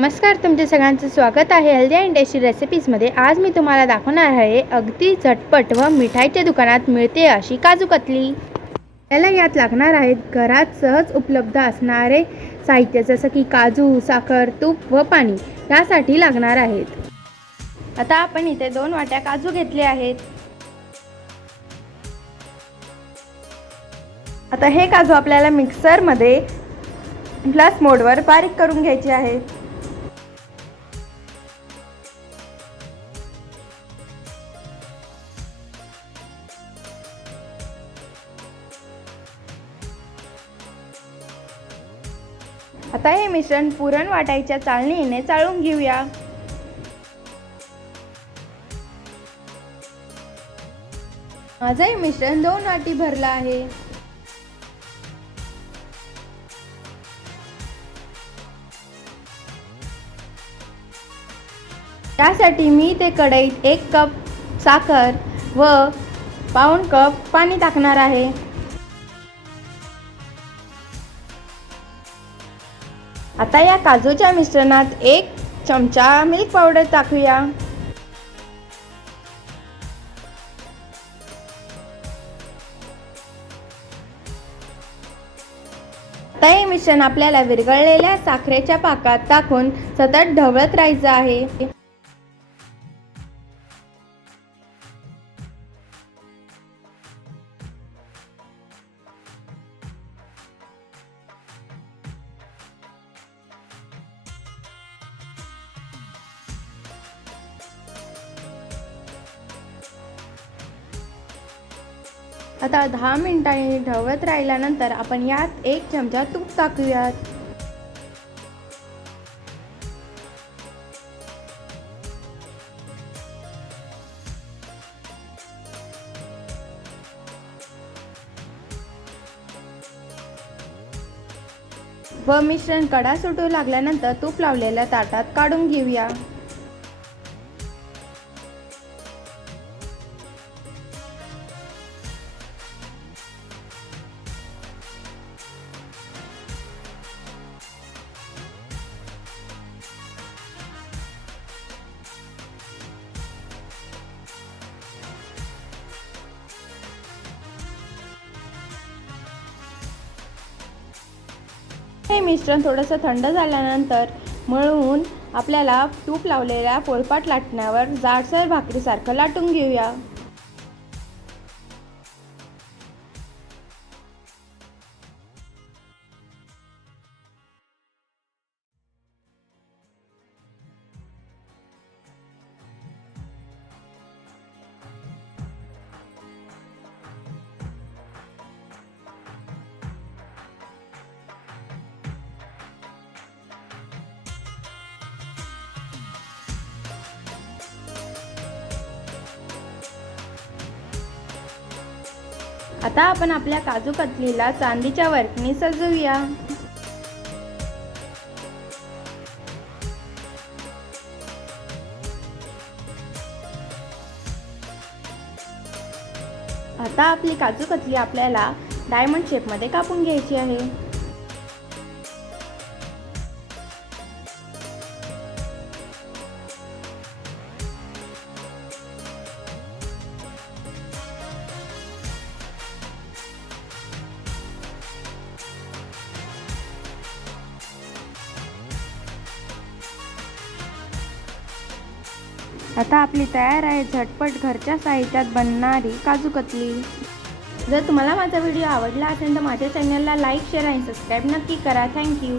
नमस्कार तुमचे सगळ्यांचं स्वागत आहे हेल्दी अँड टेस्टी रेसिपीजमध्ये आज मी तुम्हाला दाखवणार आहे अगदी झटपट व मिठाईच्या दुकानात मिळते अशी काजू कतली. आपल्याला यात लागणार आहेत घरात सहज उपलब्ध असणारे साहित्य जसं की काजू साखर तूप व पाणी यासाठी लागणार आहेत. आता आपण इथे दोन वाट्या काजू घेतले आहेत. आता हे काजू आपल्याला मिक्सरमध्ये प्लस मोडवर बारीक करून घ्यायचे आहेत. आता हे मिश्रण पुरण वाटायच्या चाळणीने चाळून घेऊया. माझं हे मिश्रण दोन वाटी भरलं आहे. त्यासाठी मी ते कढईत एक कप साखर व पाऊण कप पाणी टाकणार आहे. आता या काजूच्या मिश्रणात एक चमचा मिल्क पावडर टाकूया. आता हे मिश्रण आपल्याला विरघळलेल्या साखरेच्या पाकात टाकून सतत ढवळत राहायचं आहे. आता दहा मिनिटांनी ढवळत राहिल्यानंतर आपण यात एक चमचा तूप टाकूयात. व मिश्रण कडा सुटू लागल्यानंतर तूप लावलेल्या ताटात काढून घेऊया. हे मिश्रण थोडंसं थंड झाल्यानंतर मळून आपल्याला तूप लावलेल्या पोळपाट लाटण्यावर जाडसर भाकरीसारखं लाटून घेऊया. आता आपण आपल्या काजू कतलीला चांदीच्या वर्कनी सजवूया. आता आपली काजू कतली आपल्याला डायमंड शेपमध्ये कापून घ्यायची आहे. आता आपली तयार आहे झटपट घरच्या साहित्यात बनणारी काजू कतली. जर तुम्हाला माझा व्हिडिओ आवडला असेल तर माझ्या चॅनलला लाईक शेअर आणि सबस्क्राईब नक्की करा. थँक्यू.